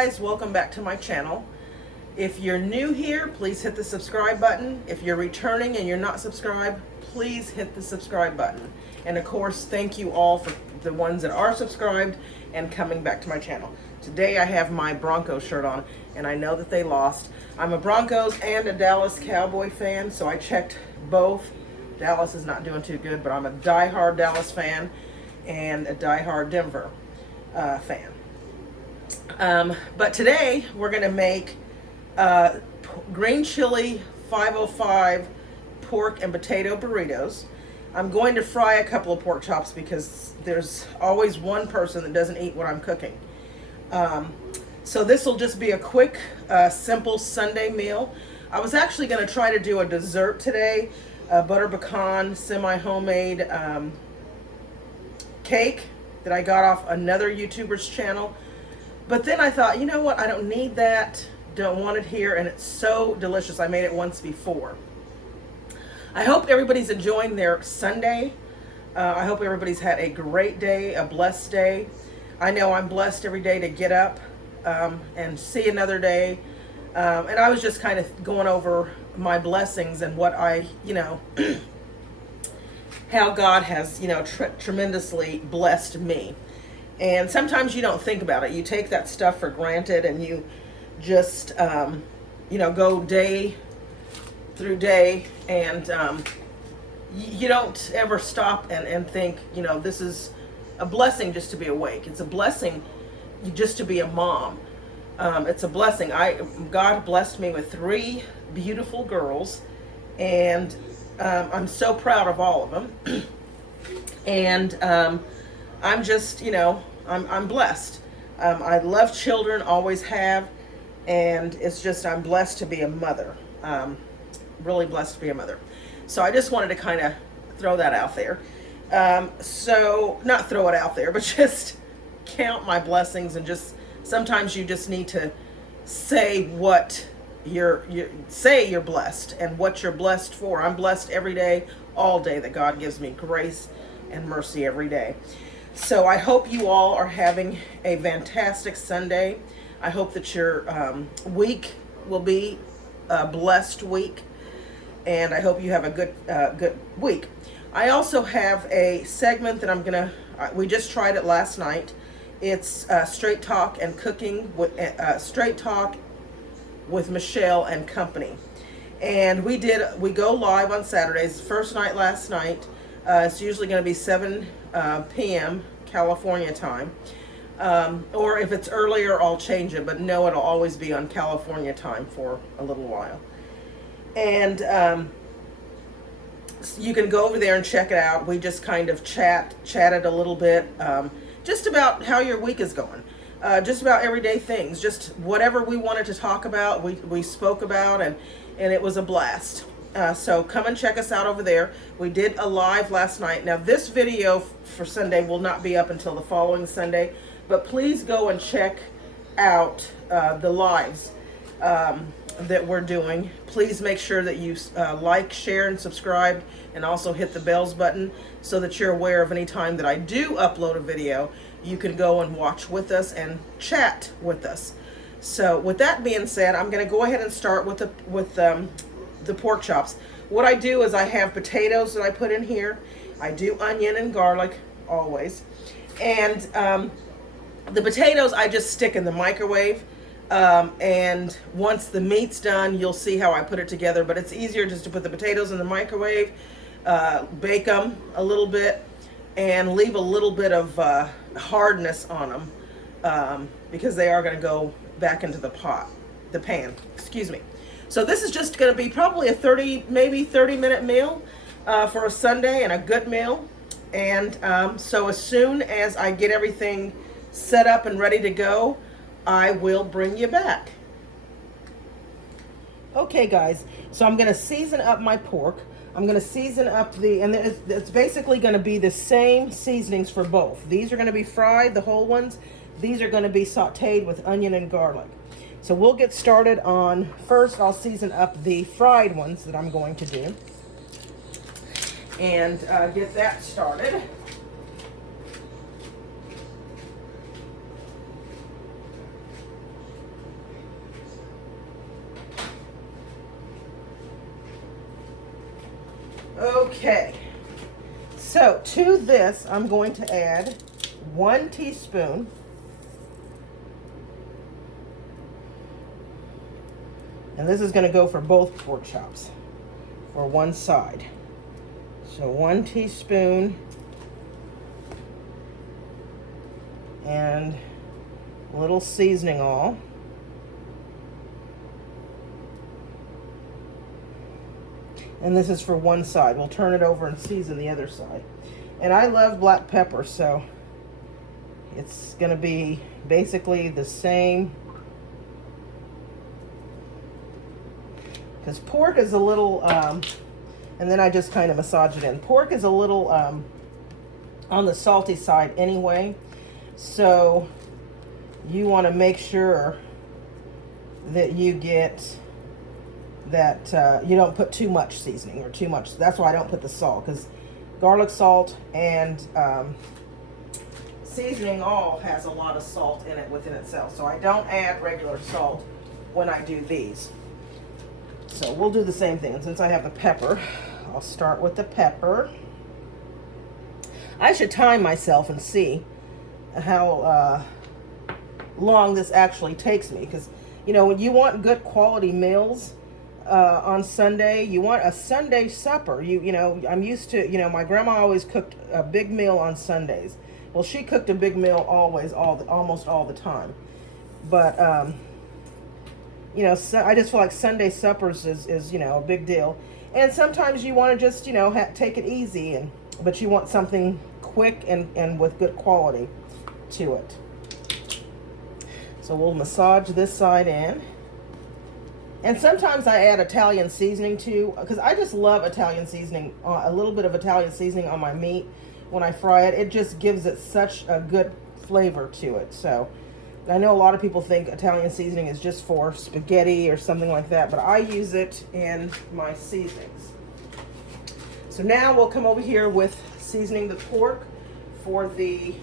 guys, welcome back to my channel. If you're new here, please hit the subscribe button. If you're returning and you're not subscribed, please hit the subscribe button. And of course, thank you all for the ones that are subscribed and coming back to my channel. Today I have my Broncos shirt on, and I know that they lost. I'm a Broncos and a Dallas Cowboy fan, so I checked both. Dallas is not doing too good, but I'm a diehard Dallas fan and a diehard Denver fan. But today we're going to make green chili 505 pork and potato burritos. I'm going to fry a couple of pork chops because there's always one person that doesn't eat what I'm cooking. So this will just be a quick, simple Sunday meal. I was actually going to try to do a dessert today, a butter pecan semi-homemade cake that I got off another YouTuber's channel. But then I thought, you know what, I don't need that, don't want it here, and it's so delicious. I made it once before. I hope everybody's enjoying their Sunday. I hope everybody's had a great day, a blessed day. I know I'm blessed every day to get up and see another day. And I was just kind of going over my blessings and what I, how God has, tremendously blessed me. And sometimes you don't think about it. You take that stuff for granted and you just, go day through day, and you don't ever stop and think, this is a blessing just to be awake. It's a blessing just to be a mom. It's a blessing. God blessed me with 3 beautiful girls, and I'm so proud of all of them. And I'm just, I'm blessed. I love children, always have, and it's just I'm blessed to be a mother. Really blessed to be a mother. So I just wanted to kind of throw that out there. So not throw it out there, but just count my blessings, and just sometimes you just need to say what you're blessed and what you're blessed for. I'm blessed every day, all day, that God gives me grace and mercy every day. So I hope you all are having a fantastic Sunday. I hope that your week will be a blessed week, and I hope you have a good week. I also have a segment that we just tried it last night. It's Straight Talk and Cooking with Straight Talk with Michelle and Company. And we go live on Saturdays. First night last night. It's usually going to be 7 p.m. California time. Or if it's earlier, I'll change it. But no, it'll always be on California time for a little while. And you can go over there and check it out. We just kind of chatted a little bit. Just about how your week is going. Just about everyday things. Just whatever we wanted to talk about, we spoke about, and it was a blast. So come and check us out over there. We did a live last night. Now this video for Sunday will not be up until the following Sunday, but please go and check out the lives that we're doing. Please make sure that you like, share, and subscribe, and also hit the bells button so that you're aware of any time that I do upload a video. You can go and watch with us and chat with us. So with that being said, I'm going to go ahead and start with the pork chops. What I do is I have potatoes that I put in here. I do onion and garlic always. And the potatoes I just stick in the microwave. And once the meat's done, you'll see how I put it together. But it's easier just to put the potatoes in the microwave, bake them a little bit, and leave a little bit of hardness on them because they are going to go back into the pan. Excuse me. So this is just going to be probably a 30-minute meal for a Sunday, and a good meal. And so as soon as I get everything set up and ready to go, I will bring you back. Okay, guys, so I'm going to season up my pork. I'm going to season up and it's basically going to be the same seasonings for both. These are going to be fried, the whole ones. These are going to be sauteed with onion and garlic. So we'll get started on, first I'll season up the fried ones that I'm going to do. And get that started. Okay, so to this, I'm going to add 1 teaspoon and this is going to go for both pork chops for one side. So 1 teaspoon and a little seasoning all. And this is for one side. We'll turn it over and season the other side. And I love black pepper, so it's going to be basically the same. Because pork is a little, and then I just kind of massage it in. Pork is a little on the salty side anyway. So you want to make sure that you get that you don't put too much seasoning or too much. That's why I don't put the salt, because garlic salt and seasoning all has a lot of salt in it within itself. So I don't add regular salt when I do these. So we'll do the same thing. And since I have the pepper, I'll start with the pepper. I should time myself and see how long this actually takes me, because you know, when you want good quality meals on Sunday, you want a Sunday supper. You know, I'm used to, you know, my grandma always cooked a big meal on Sundays. Well, she cooked a big meal always, almost all the time. But you know, so I just feel like Sunday suppers is you know, a big deal. And sometimes you want to just, you know, take it easy, but you want something quick and with good quality to it. So we'll massage this side in. And sometimes I add Italian seasoning too, because I just love Italian seasoning, a little bit of Italian seasoning on my meat when I fry it. It just gives it such a good flavor to it. So I know a lot of people think Italian seasoning is just for spaghetti or something like that, but I use it in my seasonings. So now we'll come over here with seasoning the pork for the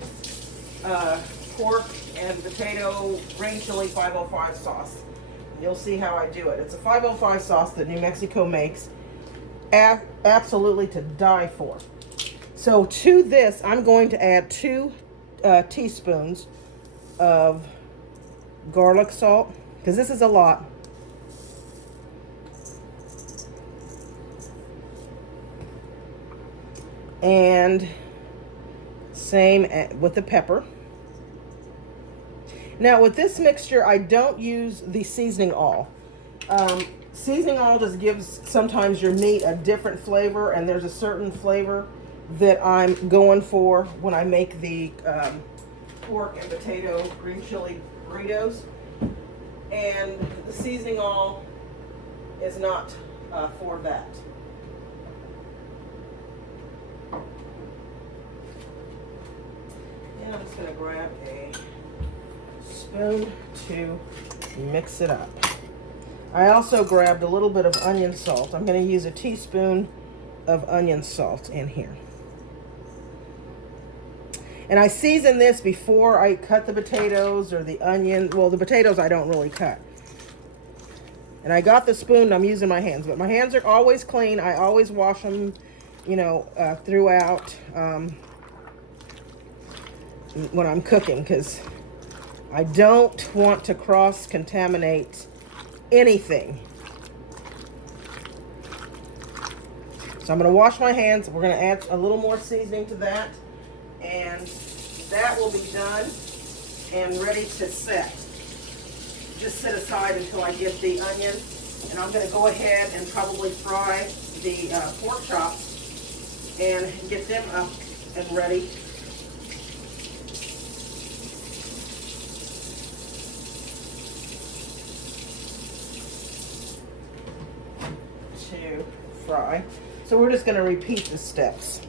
pork and potato green chili 505 sauce. You'll see how I do it. It's a 505 sauce that New Mexico makes, absolutely to die for. So to this, I'm going to add 2 teaspoons of garlic salt, because this is a lot. And same with the pepper. Now with this mixture, I don't use the seasoning all. Seasoning all just gives sometimes your meat a different flavor, and there's a certain flavor that I'm going for when I make the pork and potato green chili burritos. And the seasoning all is not for that. And I'm just going to grab a spoon to mix it up. I also grabbed a little bit of onion salt. I'm going to use a teaspoon of onion salt in here. And I season this before I cut the potatoes or the onion. Well, the potatoes I don't really cut. And I got the spoon, I'm using my hands. But my hands are always clean. I always wash them, you know, throughout when I'm cooking, because I don't want to cross-contaminate anything. So I'm going to wash my hands. We're going to add a little more seasoning to that. And that will be done and ready to set. Just set aside until I get the onion. And I'm going to go ahead and probably fry the pork chops and get them up and ready. To fry. So we're just going to repeat the steps.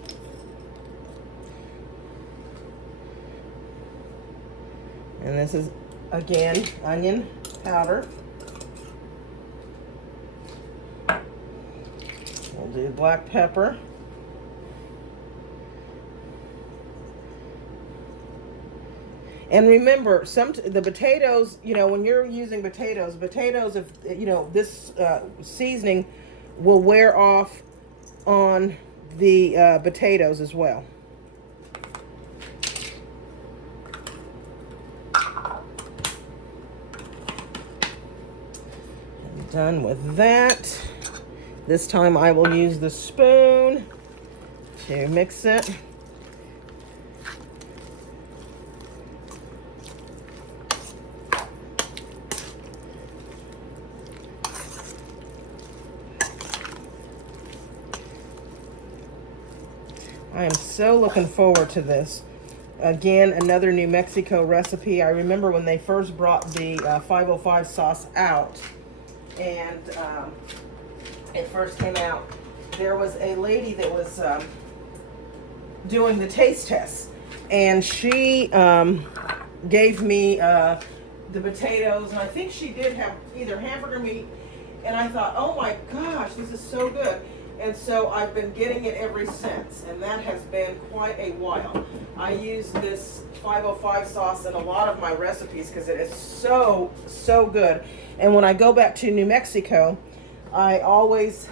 And this is, again, onion powder. We'll do black pepper. And remember, the potatoes, you know, when you're using potatoes, if, you know, this seasoning will wear off on the potatoes as well. I'm done with that. This time I will use the spoon to mix it. I am so looking forward to this. Again, another New Mexico recipe. I remember when they first brought the 505 sauce out, and it first came out, there was a lady that was doing the taste tests, and she gave me the potatoes, and I think she did have either hamburger meat, and I thought, oh my gosh, this is so good. And so I've been getting it ever since, and that has been quite a while. I use this 505 sauce in a lot of my recipes because it is so, so good. And when I go back to New Mexico, I always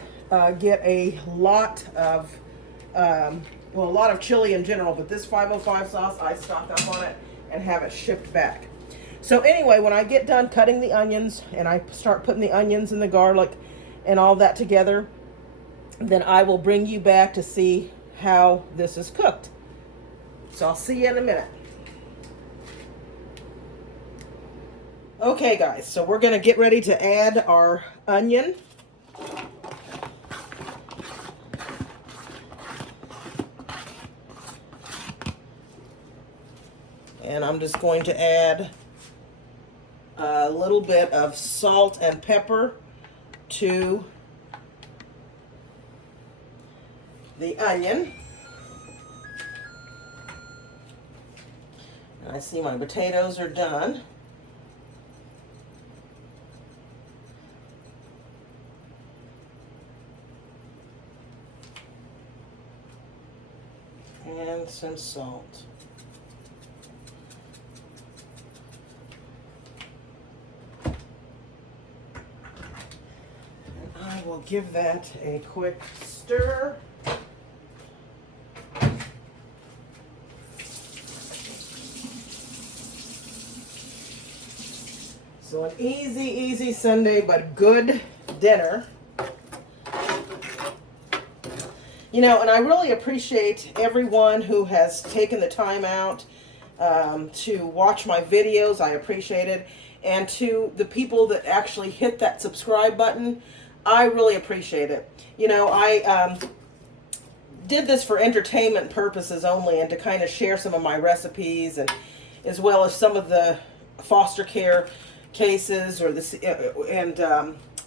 get a lot of, well, a lot of chili in general, but this 505 sauce, I stock up on it and have it shipped back. So anyway, when I get done cutting the onions and I start putting the onions and the garlic and all that together, then I will bring you back to see how this is cooked. So I'll see you in a minute. Okay guys, so we're gonna get ready to add our onion. And I'm just going to add a little bit of salt and pepper to the onion. And I see my potatoes are done. And some salt. And I will give that a quick stir. So an easy, easy Sunday, but good dinner. You know, and I really appreciate everyone who has taken the time out to watch my videos. I appreciate it. And to the people that actually hit that subscribe button, I really appreciate it. You know, I did this for entertainment purposes only, and to kind of share some of my recipes, and as well as some of the foster care cases or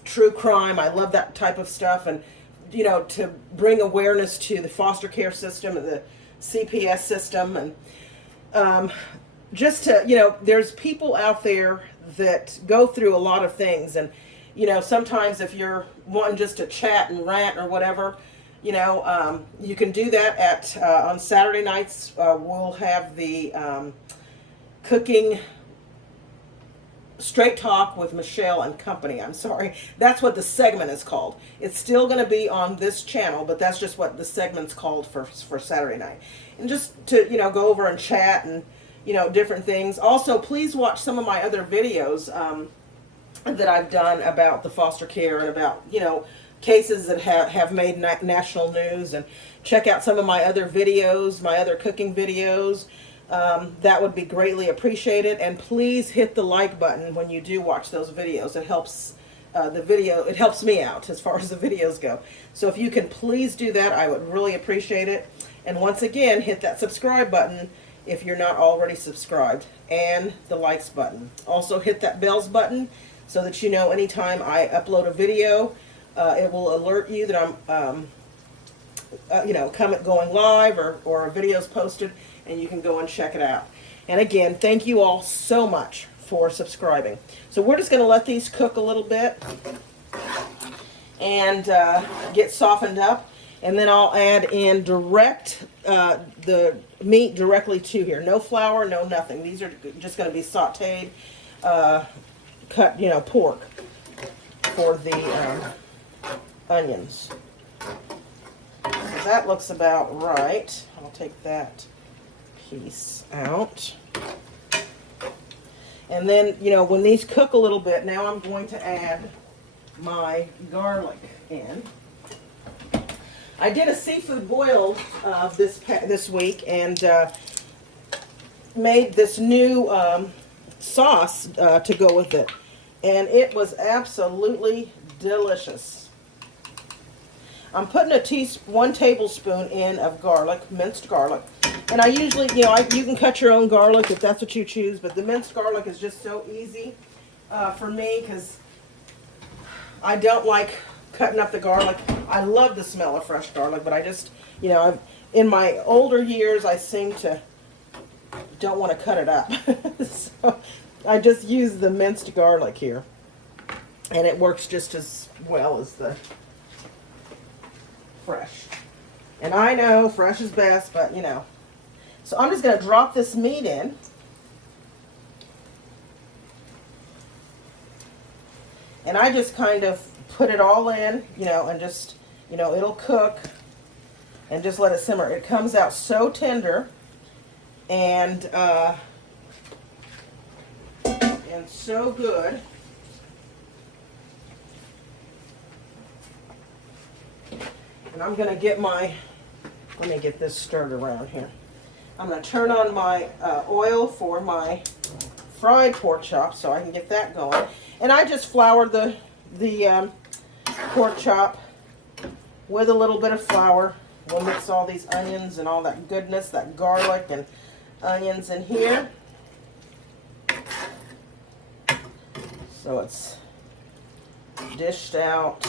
true crime. I love that type of stuff, and you know, to bring awareness to the foster care system and the CPS system, and just to, you know, there's people out there that go through a lot of things, and you know, sometimes if you're wanting just to chat and rant or whatever, you know, you can do that at on Saturday nights. We'll have the cooking Straight Talk with Michelle and Company. I'm sorry. That's what the segment is called. It's still going to be on this channel, but that's just what the segment's called for Saturday night. And just to, you know, go over and chat and, you know, different things. Also, please watch some of my other videos that I've done about the foster care and about, you know, cases that have made national news, and check out some of my other videos, my other cooking videos. That would be greatly appreciated, and please hit the like button when you do watch those videos. It helps it helps me out as far as the videos go. So if you can please do that, I would really appreciate it. And once again, hit that subscribe button if you're not already subscribed, and the likes button. Also hit that bells button so that you know anytime I upload a video, it will alert you that I'm you know, going live, or a video's posted, and you can go and check it out. And again, thank you all so much for subscribing. So we're just going to let these cook a little bit and get softened up, and then I'll add in the meat directly to here. No flour, no nothing. These are just going to be sauteed, cut, you know, pork for the onions. that looks about right. I'll take that piece out. And then, you know, when these cook a little bit, now I'm going to add my garlic in. I did a seafood boil this week and made this new sauce to go with it. And it was absolutely delicious. I'm putting 1 tablespoon in of garlic, minced garlic. And I usually, you know, you can cut your own garlic if that's what you choose, but the minced garlic is just so easy for me because I don't like cutting up the garlic. I love the smell of fresh garlic, but I just, you know, in my older years, I seem to don't want to cut it up. So I just use the minced garlic here. And it works just as well as the fresh. And I know fresh is best, but you know. So I'm just going to drop this meat in. And I just kind of put it all in, you know, and just, you know, it'll cook and just let it simmer. It comes out so tender and so good. And I'm going to get let me get this stirred around here. I'm going to turn on my oil for my fried pork chop so I can get that going. And I just floured the pork chop with a little bit of flour. We'll mix all these onions and all that goodness, that garlic and onions in here. So it's dished out.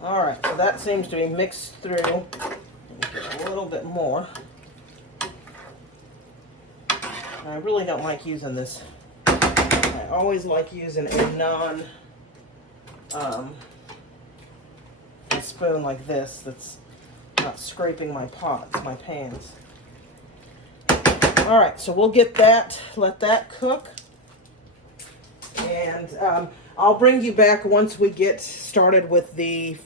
All right, so that seems to be mixed through. A little bit more. I really don't like using this. I always like using a a spoon like this that's not scraping my pots, my pans. All right, so we'll get that, let that cook. And I'll bring you back once we get started with the,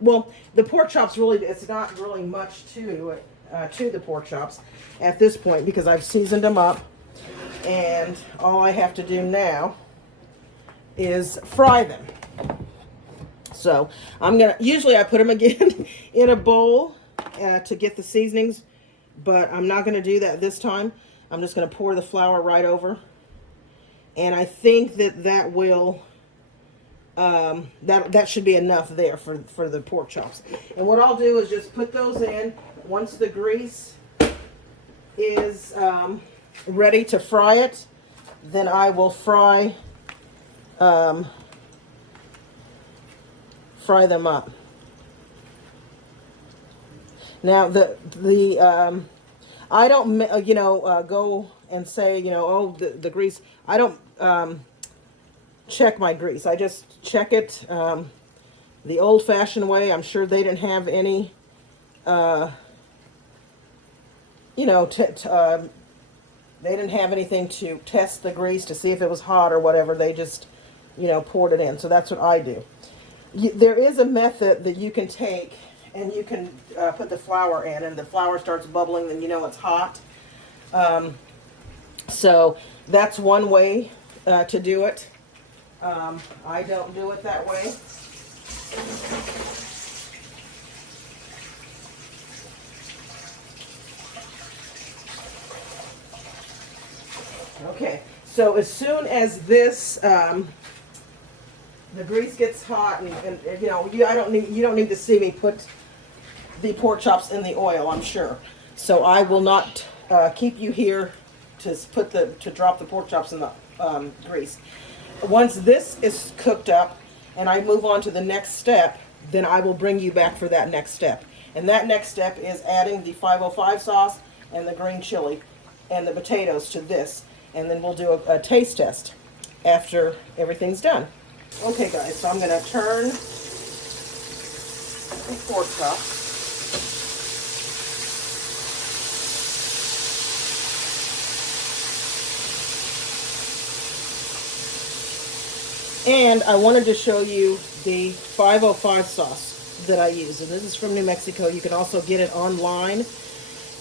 well, the pork chops really, it's not really much to the pork chops at this point because I've seasoned them up. And all I have to do now is fry them. So usually I put them again in a bowl to get the seasonings, but I'm not going to do that this time. I'm just going to pour the flour right over. And I think that will, that should be enough there for the pork chops. And what I'll do is just put those in once the grease is ready to fry it. Then I will fry them up. Now I don't go and say, you know, oh, the grease. I don't check my grease. I just check it the old-fashioned way. I'm sure they didn't have any, they didn't have anything to test the grease to see if it was hot or whatever. They just, poured it in. So that's what I do. There is a method that you can take and you can put the flour in, and the flour starts bubbling, then you know it's hot. So that's one way to do it. I don't do it that way. Okay, so as soon as this the grease gets hot, and you don't need to see me put the pork chops in the oil, I'm sure. So I will not keep you here to drop the pork chops in the grease. Once this is cooked up and I move on to the next step, then I will bring you back for that next step. And that next step is adding the 505 sauce and the green chili and the potatoes to this. And then we'll do a taste test after everything's done. Okay guys, so I'm going to turn the pork chop. And I wanted to show you the 505 sauce that I use. And this is from New Mexico. You can also get it online.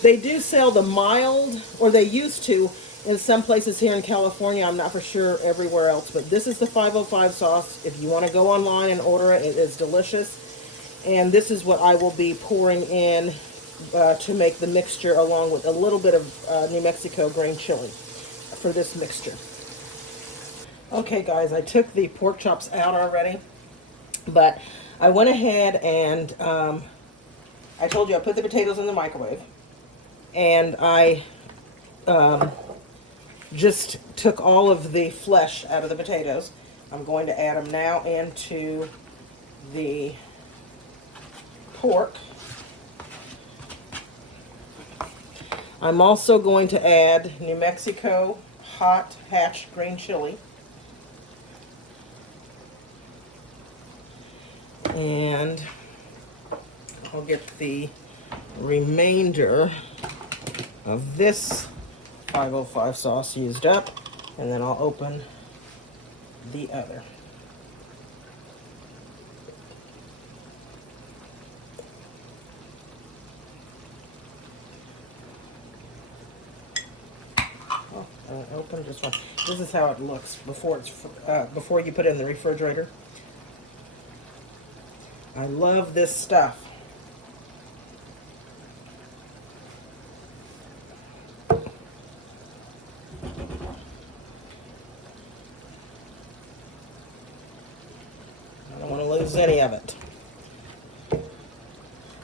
They do sell the mild, or they used to, in some places here in California. I'm not for sure everywhere else. But this is the 505 sauce. If you want to go online and order it, it is delicious. And this is what I will be pouring in to make the mixture, along with a little bit of New Mexico green chili for this mixture. Okay guys, I took the pork chops out already, but I went ahead and I told you I put the potatoes in the microwave, and I just took all of the flesh out of the potatoes. I'm going to add them now into the pork. I'm also going to add New Mexico hot hatch green chili. And I'll get the remainder of this 505 sauce used up, and then I'll open the other. Open just one. This is how it looks before it's before you put it in the refrigerator. I love this stuff. I don't want to lose any of it.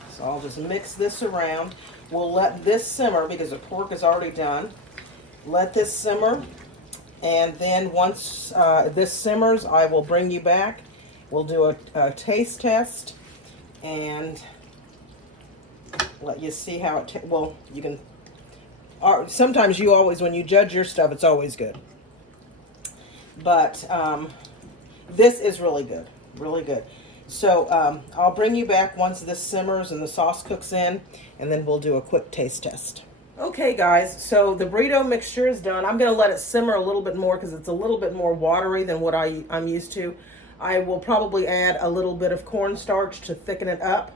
So I'll just mix this around. We'll let this simmer because the pork is already done. Let this simmer, and then once this simmers, I will bring you back. We'll do a taste test and let you see how it, well, you can, sometimes you always, when you judge your stuff, it's always good. But this is really good, really good. So I'll bring you back once this simmers and the sauce cooks in, and then we'll do a quick taste test. Okay guys, so the burrito mixture is done. I'm going to let it simmer a little bit more because it's a little bit more watery than what I'm used to. I will probably add a little bit of cornstarch to thicken it up.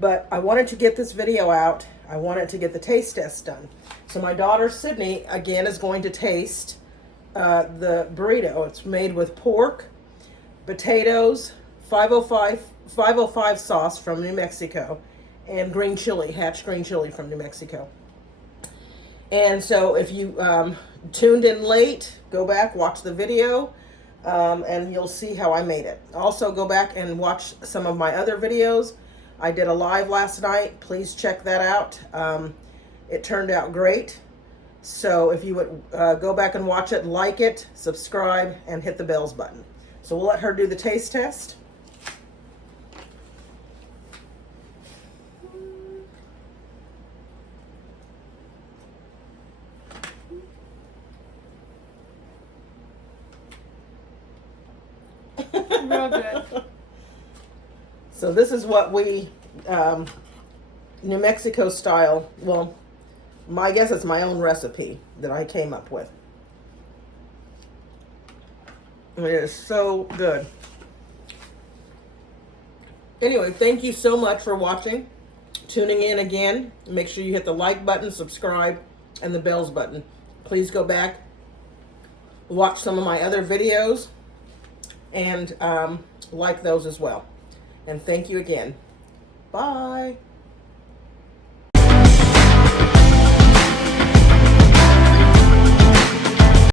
But I wanted to get this video out. I wanted to get the taste test done. So my daughter Sydney, again, is going to taste the burrito. It's made with pork, potatoes, 505 sauce from New Mexico, and green chili, hatch green chili from New Mexico. And so if you tuned in late, go back, watch the video, and you'll see how I made it. Also, go back and watch some of my other videos. I did a live last night. Please check that out. It turned out great. So if you would go back and watch it, like it, subscribe, and hit the bells button. So we'll let her do the taste test. Real good. So this is what we, New Mexico style, well, I guess it's my own recipe that I came up with. It is so good. Anyway, thank you so much for watching, tuning in again. Make sure you hit the like button, subscribe, and the bells button. Please go back, watch some of my other videos, and like those as well. And thank you again. Bye.